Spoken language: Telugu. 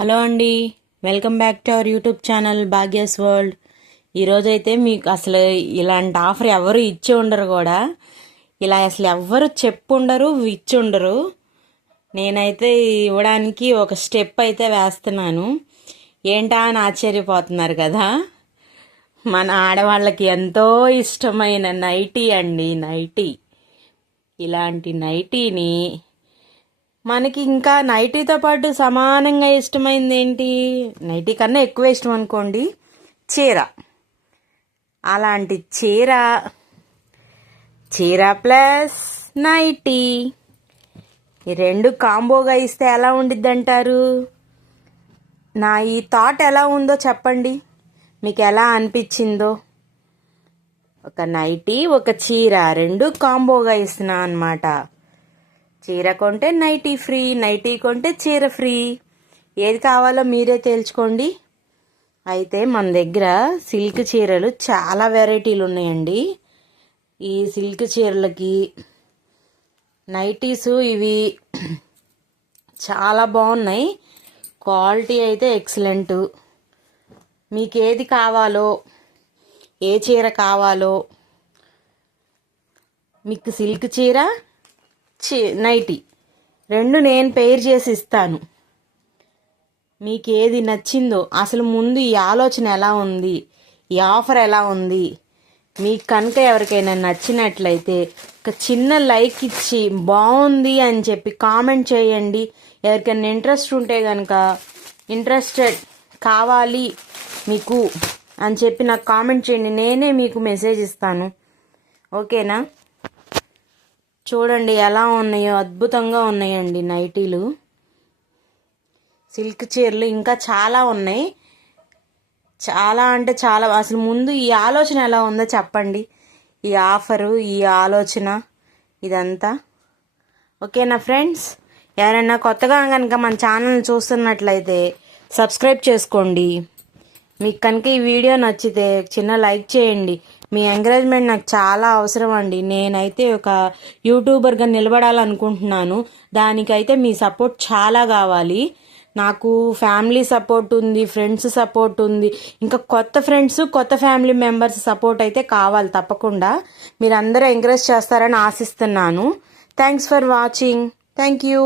హలో అండి, welcome back to our YouTube channel Bhagya's world. ఈరోజైతే మీకు అసలు ఇలాంటి ఆఫర్ ఎవరు ఇచ్చి ఉండరు కూడా. ఇలా అసలు ఎవ్వరు చెప్పుండరు, ఇచ్చి ఉండరు. నేనైతే ఇవ్వడానికి ఒక స్టెప్ అయితే వేస్తున్నాను. ఏంటా అని ఆశ్చర్యపోతున్నారు కదా. మన ఆడవాళ్ళకి ఎంతో ఇష్టమైన నైటీ అండి, నైటీ. ఇలాంటి నైటీని మనకి ఇంకా నైటీతో పాటు సమానంగా ఇష్టమైంది ఏంటి, నైటీ కన్నా ఎక్కువ ఇష్టం అనుకోండి, చీర. అలాంటి చీర చీర ప్లస్ నైటీ ఈ రెండు కాంబోగా ఇస్తే ఎలా ఉండిద్ది అంటారు? నా ఈ థాట్ ఎలా ఉందో చెప్పండి, మీకు ఎలా అనిపించిందో. ఒక నైటీ ఒక చీర రెండు కాంబోగా ఇస్తున్నా అన్నమాట. చీర కొంటే నైటీ ఫ్రీ, నైటీ కొంటే చీర ఫ్రీ. ఏది కావాలో మీరే తేల్చుకోండి. అయితే మన దగ్గర సిల్క్ చీరలు చాలా వెరైటీలు ఉన్నాయండి. ఈ సిల్క్ చీరలకి నైటీస్ ఇవి చాలా బాగున్నాయి. క్వాలిటీ అయితే ఎక్సలెంట్. మీకు ఏది కావాలో, ఏ చీర కావాలో, మీకు సిల్క్ చీర నైటీ రెండు నేను పేర్ చేసి ఇస్తాను. మీకు ఏది నచ్చిందో, అసలు ముందు ఈ ఆలోచన ఎలా ఉంది, ఈ ఆఫర్ ఎలా ఉంది, మీకు కనుక ఎవరికైనా నచ్చినట్లయితే ఒక చిన్న లైక్ ఇచ్చి బాగుంది అని చెప్పి కామెంట్ చేయండి. ఎవరికైనా ఇంట్రెస్ట్ ఉంటే కనుక ఇంట్రెస్టెడ్ కావాలి మీకు అని చెప్పి నాకు కామెంట్ చేయండి, నేనే మీకు మెసేజ్ ఇస్తాను. ఓకేనా? చూడండి ఎలా ఉన్నాయో, అద్భుతంగా ఉన్నాయండి నైటీలు. సిల్క్ చీరలు ఇంకా చాలా ఉన్నాయి, చాలా అంటే చాలా. అసలు ముందు ఈ ఆలోచన ఎలా ఉందో చెప్పండి, ఈ ఆఫరు, ఈ ఆలోచన, ఇదంతా. ఓకేనా ఫ్రెండ్స్? ఎవరైనా కొత్తగా కనుక మన ఛానల్ని చూస్తున్నట్లయితే సబ్స్క్రైబ్ చేసుకోండి. మీకు కనుక ఈ వీడియో నచ్చితే చిన్న లైక్ చేయండి. మీ ఎంకరేజ్మెంట్ నాకు చాలా అవసరం అండి. నేనైతే ఒక యూట్యూబర్గా నిలబడాలనుకుంటున్నాను. దానికైతే మీ సపోర్ట్ చాలా కావాలి. నాకు ఫ్యామిలీ సపోర్ట్ ఉంది, ఫ్రెండ్స్ సపోర్ట్ ఉంది, ఇంకా కొత్త ఫ్రెండ్స్, కొత్త ఫ్యామిలీ మెంబర్స్ సపోర్ట్ అయితే కావాలి తప్పకుండా. మీరు అందరూ ఎంకరేజ్ చేస్తారని ఆశిస్తున్నాను. Thanks for watching. Thank you.